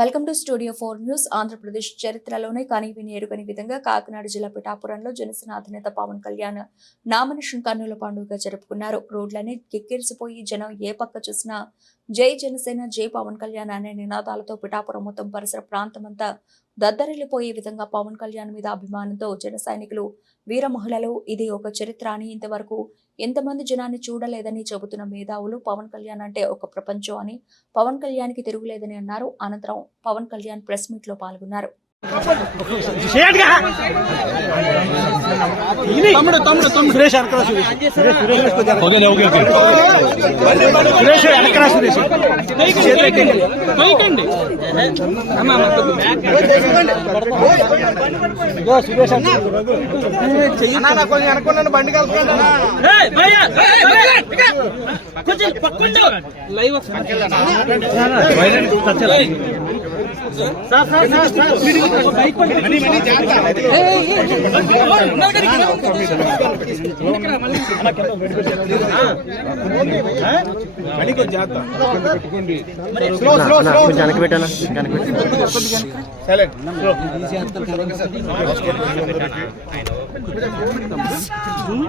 Welcome to studio 4 news. Andhra Pradesh చరిత్రలోనే కనీవిని ఎరుగని విధంగా కాకినాడ జిల్లా పిఠాపురంలో జనసేన అధినేత పవన్ కళ్యాణ్ నామినేషన్ కన్నుల పండుగ జరుపుకున్నారు. రోడ్లన్నీ కిక్కిరిసిపోయి జనం ఏ పక్క చూసినా జై జనసేన, జై పవన్ కళ్యాణ్ అనే నినాదాలతో పిఠాపురం మొత్తం పరిసర ప్రాంతమంతా దద్దరిల్లిపోయే విధంగా పవన్ కళ్యాణ్ మీద అభిమానంతో జన సైనికులు, వీర మహిళలు ఇది ఒక చరిత్ర అని, ఇంతవరకు ఎంతమంది జనాన్ని చూడలేదని చెబుతున్న మేధావులు పవన్ కళ్యాణ్ అంటే ఒక ప్రపంచం అని, పవన్ కళ్యాణ్ కి తిరుగులేదని అన్నారు. అనంతరం పవన్ కళ్యాణ్ ప్రెస్ మీట్ లో పాల్గొన్నారు.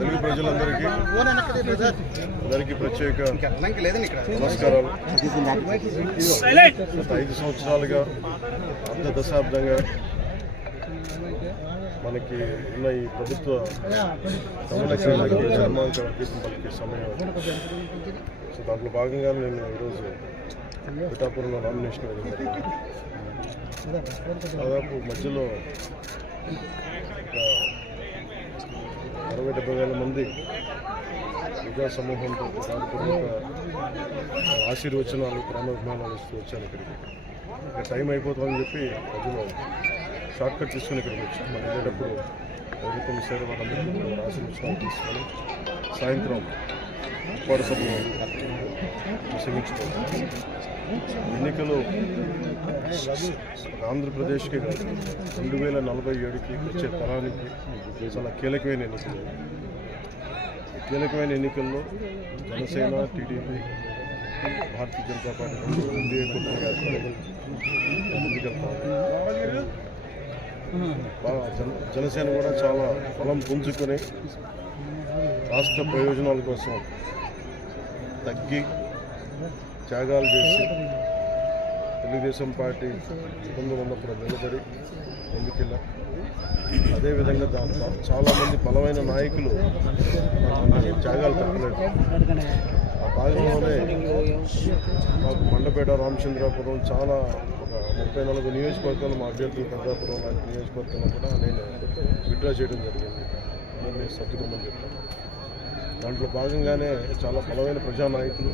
బండి ప్రజలందరికీ ప్రత్యేక నమస్కారాలు. 5 సంవత్సరాలుగా అర్ధ దశాబ్దంగా మనకి ఉన్న ఈ ప్రభుత్వ సంరక్షణకి జన్మాంక అతీతం పలికే సమయం. సో దాంట్లో భాగంగా నేను ఈరోజు పిఠాపురంలో నామినేషన్ వేయడం. దాదాపు మధ్యలో 60-70 వేల మంది ప్రజా సమూహంతో ఆశీర్వచనాలు, ప్రేమాభిమానాలు ఇస్తూ వచ్చాను ఇక్కడికి. ఇంకా టైం అయిపోతుందని చెప్పి మధ్యలో షార్ట్ కట్ తీసుకుని ఇక్కడికి వచ్చాను. మనం వెళ్ళేటప్పుడు ఎవరికొన్ని సరే వాళ్ళందరికీ ఆశీర్వచనాలు తీసుకొని సాయంత్రం ఉప్పాడ సభలో ప్రసంగించుకోవాలి. ఎన్నికలు ఆంధ్రప్రదేశ్కి 2047కి వచ్చే తరానికి చాలా కీలకమైన ఎన్నికలు. కీలకమైన ఎన్నికల్లో Janasena, TDP, Bharatiya Janata party NDA కూటమి ముందుకెళ్తారు. జనసేన కూడా చాలా బలం పుంజుకొని రాష్ట్ర ప్రయోజనాల కోసం తగ్గి త్యాగాలు చేసి తెలుగుదేశం పార్టీ ఇబ్బందులు ఉన్నప్పుడు నిలబడి ముందుకెళ్ళా. అదేవిధంగా దాంట్లో చాలామంది బలమైన నాయకులు త్యాగాలు తప్పలేదు. ఆ భాగంలోనే మాకు మండపేట, రామచంద్రాపురం చాలా ఒక 34 నియోజకవర్గాలు మా అభ్యర్థులు, పెద్దాపురం లాంటి నియోజకవర్గంలో కూడా నేను విత్డ్రా చేయడం జరిగింది. అందరినీ సర్దుకోమని చెప్పాను. దాంట్లో భాగంగానే చాలా బలమైన ప్రజానాయకులు,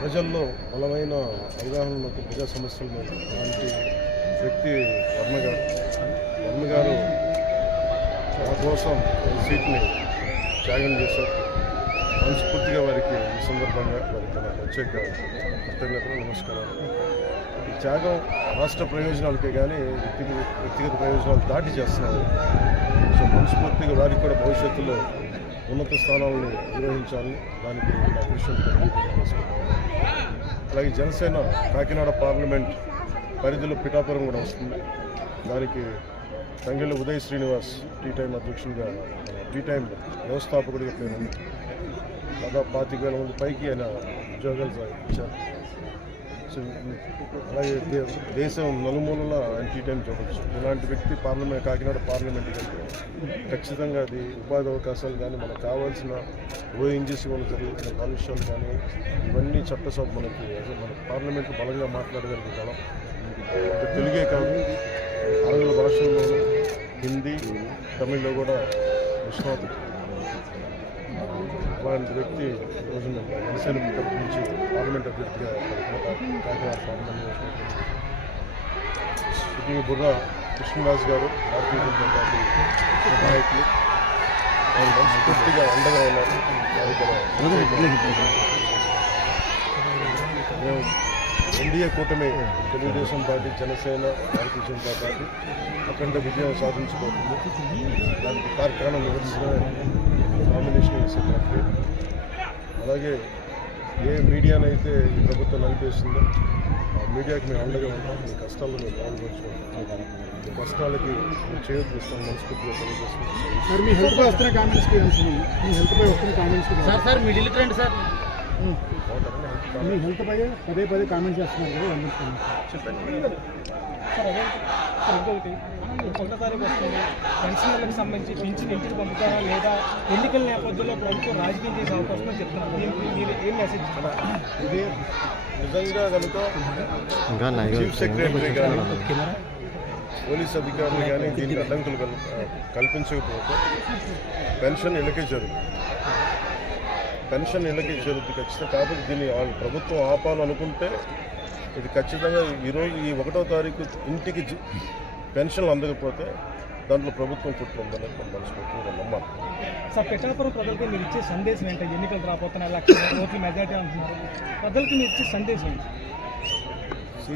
ప్రజల్లో బలమైన అవగాహన ఉన్న ప్రజా సమస్యల మీద అలాంటి వ్యక్తి వర్మ గారు నా కోసం సీట్ని త్యాగం చేశారు. మనస్ఫూర్తిగా వారికి ఈ సందర్భంగా వారికి నా ప్రత్యేక కృతజ్ఞతలు, నమస్కారాలు. ఈ త్యాగం రాష్ట్ర ప్రయోజనాలకే కానీ వ్యక్తిగత ప్రయోజనాలు దాటి చేస్తున్నారు. సో మనస్ఫూర్తిగా వారికి కూడా భవిష్యత్తులో ఉన్నత స్థానాలను నిర్వహించాలని దానికి నా కృషి. అలాగే జనసేన కాకినాడ పార్లమెంట్ పరిధిలో పిఠాపురం కూడా వస్తుంది. దానికి తంగెళ్ళ ఉదయ్ శ్రీనివాస్ టీ టైం అధ్యక్షుడిగా, టీ టైం వ్యవస్థాపకుడిగా పేరు. దాదాపు 25,000 మంది పైకి ఆయన ఉద్యోగాలు ఇచ్చారు. సో అలాగే దేశం నలుమూలలా ఆయన టీ టైం చూడవచ్చు. ఇలాంటి వ్యక్తి కాకినాడ పార్లమెంట్కి వెళ్తే ఖచ్చితంగా అది ఉపాధి అవకాశాలు కానీ, మనకు కావాల్సిన ఓఎన్జీసీ వల్ల జరుగుతున్న కాలుష్యాలు కానీ, ఇవన్నీ చట్టసభ మనకి మన పార్లమెంట్లో బలంగా మాట్లాడగలుగుతాం. తెలుగే కాదు, ఆంగ్ల భాషల్లోనూ, హిందీ, తమిళ్లో కూడా విశ్వనాథ్ అలాంటి వ్యక్తి ఈరోజు జనసేన తరఫు నుంచి పార్లమెంట్ అభ్యర్థిగా కాకినాడ పార్లమెంట్. ఇటీవల బుర్ర కృష్ణరాజు గారు భారతీయ జనతా పార్టీ నాయకులు వాళ్ళు మనస్ఫూర్తిగా అండగా ఉన్నారు. మేము ఎన్డీఏ కూటమి తెలుగుదేశం పార్టీ, జనసేన, భారతీయ జనతా పార్టీ అఖండ విజయం సాధించబోతుంది. దానికి కార్యక్రమం నిర్వహించడమే నామినేషన్ వేసే. అలాగే ఏ మీడియానైతే ఈ ప్రభుత్వం నడిపేస్తుందో ఆ మీడియాకి మేము అండగా ఉంటాం. మీ కష్టాల్లో మేము పాల్గొంచుకుంటాం. మీ కష్టాలకి మేము చేయొద్దు ఇస్తాం మనస్ఫూర్తిగా తెలియజేస్తున్నాం. సార్ మీ హెల్త్ పై వస్తున్న కామెంట్స్కి మీ హెల్త్ పై వస్తున్న కామెంట్స్కి సార్ మీ ఢిల్లీకి రండి సార్. మీ హెల్త్ పై పదే కామెంట్స్ చేస్తున్నారు కదా అందుకని. చెప్పండి. సార్ అదే సార్ ఇంకొకటి ఒకటో తారీఖు వస్తుంది, పెన్షన్లకు సంబంధించి పింఛన్ ఇంటికి పంపుతారా లేదా ఎన్నికల నేపథ్యంలో ప్రభుత్వం రాజకీయం చేసే అవకాశం అని చెప్తున్నారు. మీరు ఏం మెసేజ్ ఇస్తున్నారు? ఇది నిజంగా కనుక చీఫ్ సెక్రటరీ కానీ పోలీస్ అధికారులు కానీ దీనికి అడ్డంకులు కల్పించకపోతే పెన్షన్ ఇళ్ళకే జరుగుతుంది. ఖచ్చితంగా. కాకపోతే దీన్ని వాళ్ళు ప్రభుత్వం ఆపాలనుకుంటే ఇది ఖచ్చితంగా ఈరోజు ఈ 1వ తారీఖు ఇంటికి పెన్షన్లు అందకపోతే దాంట్లో ప్రభుత్వం కుట్ర ఉందని మనస్ఫూర్తిగా నమ్మాలి. సార్ పిఠాపురం ప్రజలకి మీరు ఇచ్చే సందేశం ఏంటి? ఎన్నికలు రాబోతున్నాయి, 1,00,000 ఓట్ల మెజార్టీ అంటున్నారు. ప్రజలకి మీరు ఇచ్చే సందేశం ఏంటి?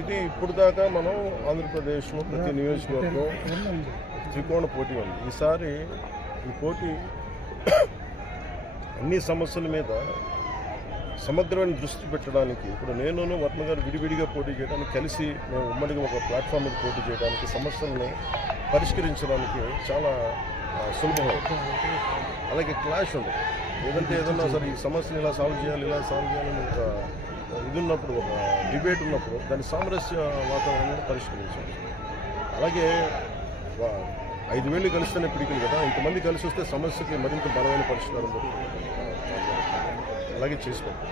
ఇది ఇప్పుడు దాకా మనం ఆంధ్రప్రదేశ్లో ప్రతి నియోజకవర్గం త్రికోణ పోటీ ఉంది. ఈసారి ఈ పోటీ అన్ని సమస్యల మీద సమగ్రమైన దృష్టి పెట్టడానికి ఇప్పుడు నేను వర్మ గారు విడివిడిగా పోటీ చేయడానికి కలిసి మేము ఉమ్మడిగా ఒక ప్లాట్ఫామ్ మీద పోటీ చేయడానికి సమస్యలను పరిష్కరించడానికి చాలా సులభం. అలాగే క్లాష్ ఉండదు. ఏదన్నా సరే ఈ సమస్యను ఇలా సాల్వ్ చేయాలని ఒక ఇది ఉన్నప్పుడు, ఒక డిబేట్ ఉన్నప్పుడు దాని సామరస్య వాతావరణాన్ని పరిష్కరించాలి. అలాగే 5,000 కలిస్తేనే పిడికిలు కదా, ఇంతమంది కలిసి వస్తే సమస్యకి మరింత బలమైన పరిష్కారం దొరుకుతుంది. అలాగే చేసుకోండి.